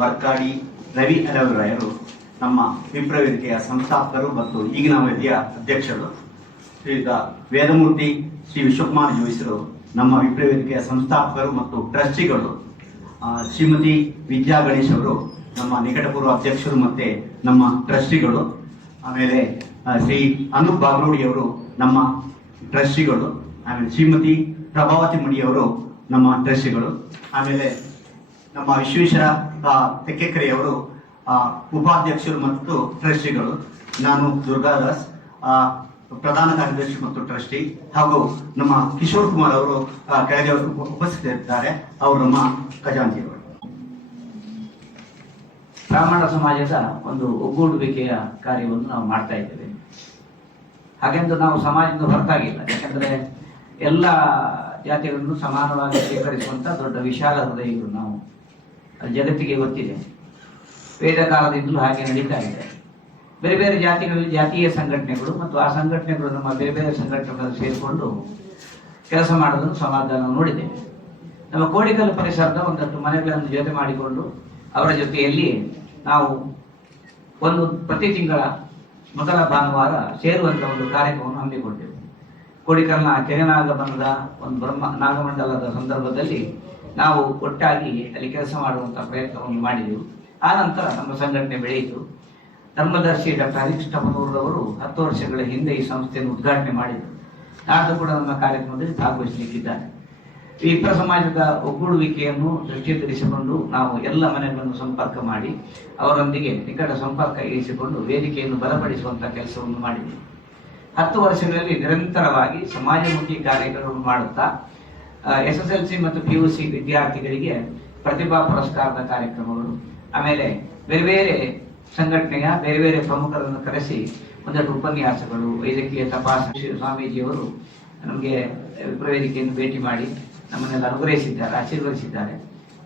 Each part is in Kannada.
ವರ್ಕಾಡಿ ರವಿ ಅಲವರಾಯರು ನಮ್ಮ ವಿಪ್ರ ವೇದಿಕೆಯ ಸಂಸ್ಥಾಪಕರು ಮತ್ತು ಈಗಿನ ಅವಧಿಯ ಅಧ್ಯಕ್ಷರು. ಶ್ರೀಯುತ ವೇದಮೂರ್ತಿ ಶ್ರೀ ವಿಶ್ವಕುಮಾರ್ ಜೋಯಿಸರು ನಮ್ಮ ವಿಪ್ರ ವೇದಿಕೆಯ ಸಂಸ್ಥಾಪಕರು ಮತ್ತು ಟ್ರಸ್ಟಿಗಳು. ಶ್ರೀಮತಿ ವಿದ್ಯಾ ಗಣೇಶ್ ಅವರು ನಮ್ಮ ನಿಕಟಪೂರ್ವ ಅಧ್ಯಕ್ಷರು ಮತ್ತು ನಮ್ಮ ಟ್ರಸ್ಟಿಗಳು. ಆಮೇಲೆ ಶ್ರೀ ಅನೂಪ್ ಬಾಗ್ರೋಡಿಯವರು ನಮ್ಮ ಟ್ರಸ್ಟಿಗಳು. ಆಮೇಲೆ ಶ್ರೀಮತಿ ಪ್ರಭಾವತಿ ಮುಡಿಯವರು ನಮ್ಮ ಟ್ರಸ್ಟಿಗಳು. ಆಮೇಲೆ ನಮ್ಮ ವಿಶ್ವೇಶ್ವರ ತೆಕ್ಕೆಕರೆಯವರು ಉಪಾಧ್ಯಕ್ಷರು ಮತ್ತು ಟ್ರಸ್ಟಿಗಳು. ನಾನು ದುರ್ಗಾದಾಸ್ ಪ್ರಧಾನ ಕಾರ್ಯದರ್ಶಿ ಮತ್ತು ಟ್ರಸ್ಟಿ, ಹಾಗೂ ನಮ್ಮ ಕಿಶೋರ್ ಕುಮಾರ್ ಅವರು ಕೆಳಗೆ ಉಪಸ್ಥಿತರಿದ್ದಾರೆ. ಅವರು ನಮ್ಮ ಖಜಾಂಚಿಯವರು. ಬ್ರಾಹ್ಮಣ ಸಮಾಜದ ಒಂದು ಒಗ್ಗೂಡುವಿಕೆಯ ಕಾರ್ಯವನ್ನು ನಾವು ಮಾಡ್ತಾ ಇದ್ದೇವೆ. ಹಾಗೆಂದು ನಾವು ಸಮಾಜದಿಂದ ಹೊರತಾಗಿಲ್ಲ. ಯಾಕಂದ್ರೆ ಎಲ್ಲ ಜಾತಿಗಳನ್ನು ಸಮಾನವಾಗಿ ಸ್ವೀಕರಿಸುವಂತ ದೊಡ್ಡ ವಿಶಾಲ ಹೃದಯಗಳು ನಾವು. ಅದು ಜಗತ್ತಿಗೆ ಗೊತ್ತಿದೆ, ವೇದ ಕಾಲದಿಂದಲೂ ಹಾಗೆ ನಡೀತಾ ಇದೆ. ಬೇರೆ ಬೇರೆ ಜಾತಿಗಳಲ್ಲಿ ಜಾತೀಯ ಸಂಘಟನೆಗಳು ಮತ್ತು ಆ ಸಂಘಟನೆಗಳು ನಮ್ಮ ಬೇರೆ ಬೇರೆ ಸಂಘಟನೆಗಳನ್ನು ಸೇರಿಕೊಂಡು ಕೆಲಸ ಮಾಡೋದನ್ನು ಸಮಾಜ ನಾವು ನೋಡಿದ್ದೇವೆ. ನಮ್ಮ ಕೋಡಿಕಲ್ ಪರಿಸರದ ಒಂದಷ್ಟು ಮನೆಗಳನ್ನು ಜೊತೆ ಮಾಡಿಕೊಂಡು ಅವರ ಜೊತೆಯಲ್ಲಿ ನಾವು ಪ್ರತಿ ತಿಂಗಳ ಮೊದಲ ಭಾನುವಾರ ಸೇರುವಂತಹ ಒಂದು ಕಾರ್ಯಕ್ರಮವನ್ನು ಹಮ್ಮಿಕೊಂಡಿದ್ದೇವೆ. ಕೋಡಿಕಲ್ನ ಕೆರೆನಾಗಮನದ ಒಂದು ನಾಗಮಂಡಲದ ಸಂದರ್ಭದಲ್ಲಿ ನಾವು ಒಟ್ಟಾಗಿ ಅಲ್ಲಿ ಕೆಲಸ ಮಾಡುವಂತಹ ಪ್ರಯತ್ನವನ್ನು ಮಾಡಿದೆವು. ಆ ನಂತರ ನಮ್ಮ ಸಂಘಟನೆ ಬೆಳೆಯಿತು. ಧರ್ಮದರ್ಶಿ ಡಾಕ್ಟರ್ ಹರಿಕೃಷ್ಣಪ್ಪನವರವರು 10 ವರ್ಷಗಳ ಹಿಂದೆ ಈ ಸಂಸ್ಥೆಯನ್ನು ಉದ್ಘಾಟನೆ ಮಾಡಿದರು. ನಾಡ್ದು ಕೂಡ ನಮ್ಮ ಕಾರ್ಯಕ್ರಮದಲ್ಲಿ ಭಾಗವಹಿಸಲಿಕ್ಕಿದ್ದಾರೆ. ಈ ವಿಪ್ರ ಸಮಾಜದ ಒಗ್ಗೂಡುವಿಕೆಯನ್ನು ದೃಷ್ಟಿಯಲ್ಲಿರಿಸಿಕೊಂಡು ನಾವು ಎಲ್ಲ ಮನೆಗಳನ್ನು ಸಂಪರ್ಕ ಮಾಡಿ ಅವರೊಂದಿಗೆ ನಿಕಟ ಸಂಪರ್ಕ ಇರಿಸಿಕೊಂಡು ವೇದಿಕೆಯನ್ನು ಬಲಪಡಿಸುವಂತಹ ಕೆಲಸವನ್ನು ಮಾಡಿದೆ. 10 ವರ್ಷಗಳಲ್ಲಿ ನಿರಂತರವಾಗಿ ಸಮಾಜಮುಖಿ ಕಾರ್ಯಗಳನ್ನು ಮಾಡುತ್ತಾ SSLC ಮತ್ತು PUC ವಿದ್ಯಾರ್ಥಿಗಳಿಗೆ ಪ್ರತಿಭಾ ಪುರಸ್ಕಾರದ ಕಾರ್ಯಕ್ರಮಗಳು, ಆಮೇಲೆ ಬೇರೆ ಬೇರೆ ಸಂಘಟನೆಯ ಬೇರೆ ಬೇರೆ ಪ್ರಮುಖರನ್ನು ಕರೆಸಿ ಒಂದಷ್ಟು ಉಪನ್ಯಾಸಗಳು, ವೈದ್ಯಕೀಯ ತಪಾಸಣೆ. ಸ್ವಾಮೀಜಿಯವರು ನಮಗೆ ವಿಪ್ರ ವೇದಿಕೆಯನ್ನು ಭೇಟಿ ಮಾಡಿ ನಮ್ಮನ್ನೆಲ್ಲ ಅನುಗ್ರಹಿಸಿದ್ದಾರೆ, ಆಶೀರ್ವದಿಸಿದ್ದಾರೆ.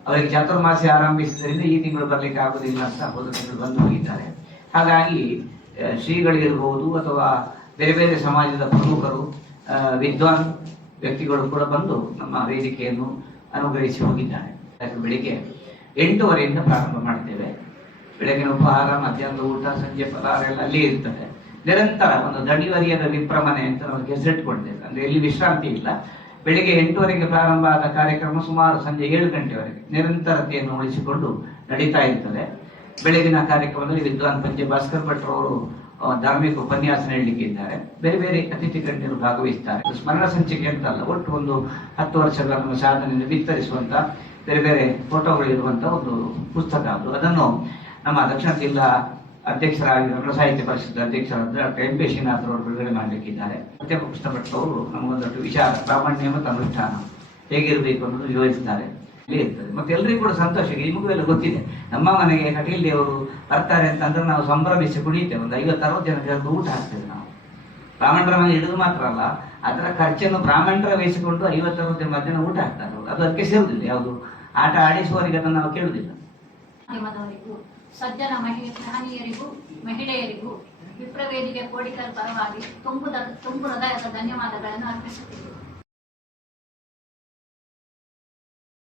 ಅವರಿಗೆ ಚಾತುರ್ಮಾಸ್ಯ ಆರಂಭಿಸಿದ್ದರಿಂದ ಈ ತಿಂಗಳು ಬರಲಿಕ್ಕೆ ಆಗುವುದಿಲ್ಲ ಅಂತ ಹೋದ ತಿಂಗಳು ಬಂದು ಹೋಗಿದ್ದಾರೆ. ಹಾಗಾಗಿ ಶ್ರೀಗಳಿಗಿರ್ಬೋದು ಅಥವಾ ಬೇರೆ ಬೇರೆ ಸಮಾಜದ ಪ್ರಮುಖರು, ವಿದ್ವಾನ್ ವ್ಯಕ್ತಿಗಳು ಕೂಡ ಬಂದು ನಮ್ಮ ವೇದಿಕೆಯನ್ನು ಅನುಗ್ರಹಿಸಿ ಹೋಗಿದ್ದಾರೆ. ಬೆಳಿಗ್ಗೆ 8:30 ಪ್ರಾರಂಭ ಮಾಡ್ತೇವೆ. ಬೆಳಗಿನ ಉಪಹಾರ, ಮಧ್ಯಾಹ್ನದ ಊಟ, ಸಂಜೆ ಫಲಾಹಾರ ಎಲ್ಲ ಅಲ್ಲೇ ಇರ್ತದೆ. ನಿರಂತರ ಒಂದು ದಣಿವರಿಯದ ವಿಪ್ರಮನೆ ಅಂತ ನಾವು ಗೆಜೆಟ್ ಕೊಡ್ತೇವೆ. ಅಂದ್ರೆ ಎಲ್ಲಿ ವಿಶ್ರಾಂತಿ ಇಲ್ಲ. ಬೆಳಿಗ್ಗೆ 8:00 ಪ್ರಾರಂಭ ಆದ ಕಾರ್ಯಕ್ರಮ ಸುಮಾರು ಸಂಜೆ 7 ಗಂಟೆವರೆಗೆ ನಿರಂತರತೆಯನ್ನು ಉಳಿಸಿಕೊಂಡು ನಡೀತಾ ಇರ್ತದೆ. ಬೆಳಗಿನ ಕಾರ್ಯಕ್ರಮದಲ್ಲಿ ವಿದ್ವಾನ್ ಪಂಚೆ ಭಾಸ್ಕರ್ ಭಟ್ರವರು ಧಾರ್ಮಿಕ ಉಪನ್ಯಾಸ ನೀಡಲಿಕ್ಕೆ ಇದ್ದಾರೆ. ಬೇರೆ ಬೇರೆ ಅತಿಥಿ ಗಣ್ಯರು ಭಾಗವಹಿಸ್ತಾರೆ. ಸ್ಮರಣ ಸಂಚಿಕೆ ಅಂತಲ್ಲ, ಒಟ್ಟು ಒಂದು 10 ವರ್ಷಗಳ ನಮ್ಮ ಸಾಧನೆಯನ್ನು ಬಿತ್ತರಿಸುವಂತ ಬೇರೆ ಬೇರೆ ಫೋಟೋಗಳಿರುವಂತ ಒಂದು ಪುಸ್ತಕ ಅದು. ಅದನ್ನು ನಮ್ಮ ದಕ್ಷಿಣ ಜಿಲ್ಲಾ ಅಧ್ಯಕ್ಷರಾಗಿ ಕನ್ನಡ ಸಾಹಿತ್ಯ ಪರಿಷತ್ ಅಧ್ಯಕ್ಷರಾದ ಡಾಕ್ಟರ್ ಎಂ ಪಿ ಶ್ರೀನಾಥ್ ಅವರು ಬಿಡುಗಡೆ ಮಾಡಲಿಕ್ಕಿದ್ದಾರೆ. ಸತ್ಯ ಕೃಷ್ಣ ಭಟ್ ಅವರು ನಮಗೊಂದಷ್ಟು ವಿಚಾರ ಪ್ರಾಮಾಣ್ಯ ಮತ್ತು ಅನುಷ್ಠಾನ ಹೇಗಿರಬೇಕು ಅನ್ನೋದು ವಿವರಿಸಿದ್ದಾರೆ. ಇರ್ತದೆ ಮತ್ತೆ ಎಲ್ಲರಿಗೂ ಕೂಡ ಸಂತೋಷ. ನಿಮಗೂ ಎಲ್ಲ ಗೊತ್ತಿದೆ, ನಮ್ಮ ಮನೆಗೆ ಕಟೀಲ್ ದೇವರು ಬರ್ತಾರೆ ಅಂತಂದ್ರೆ ನಾವು ಸಂಭ್ರಮಿಸಿ ಕುಡಿಯುತ್ತೇವೆ. ಒಂದು 50-60 ಜನಕ್ಕೆ ಊಟ ಹಾಕ್ತೇವೆ ನಾವು. ಬ್ರಾಹ್ಮಣರ ಮನೆ ಹಿಡಿದು ಮಾತ್ರ ಅಲ್ಲ, ಅದರ ಖರ್ಚನ್ನು ಬ್ರಾಹ್ಮಣರ ವಹಿಸಿಕೊಂಡು 50-60 ಜನ ಮಧ್ಯಾಹ್ನ ಊಟ ಹಾಕ್ತಾರೆ. ಅದು ಅದಕ್ಕೆ ಸೇರುವುದಿಲ್ಲ. ಯಾವುದು ಆಟ ಆಡಿಸುವವರಿಗೆ ಅದನ್ನು ನಾವು ಕೇಳುವುದಿಲ್ಲ. ಸಜ್ಜನ ಮಹನೀಯರಿಗೂ ಮಹಿಳೆಯರಿಗೂ ವಿಪ್ರ ವೇದಿಕೆ ಕೋಡಿಕಲ್ ಪರವಾಗಿ ತುಂಬು ಹೃದಯದ ಧನ್ಯವಾದಗಳನ್ನು ಅರ್ಪಿಸುತ್ತೇವೆ.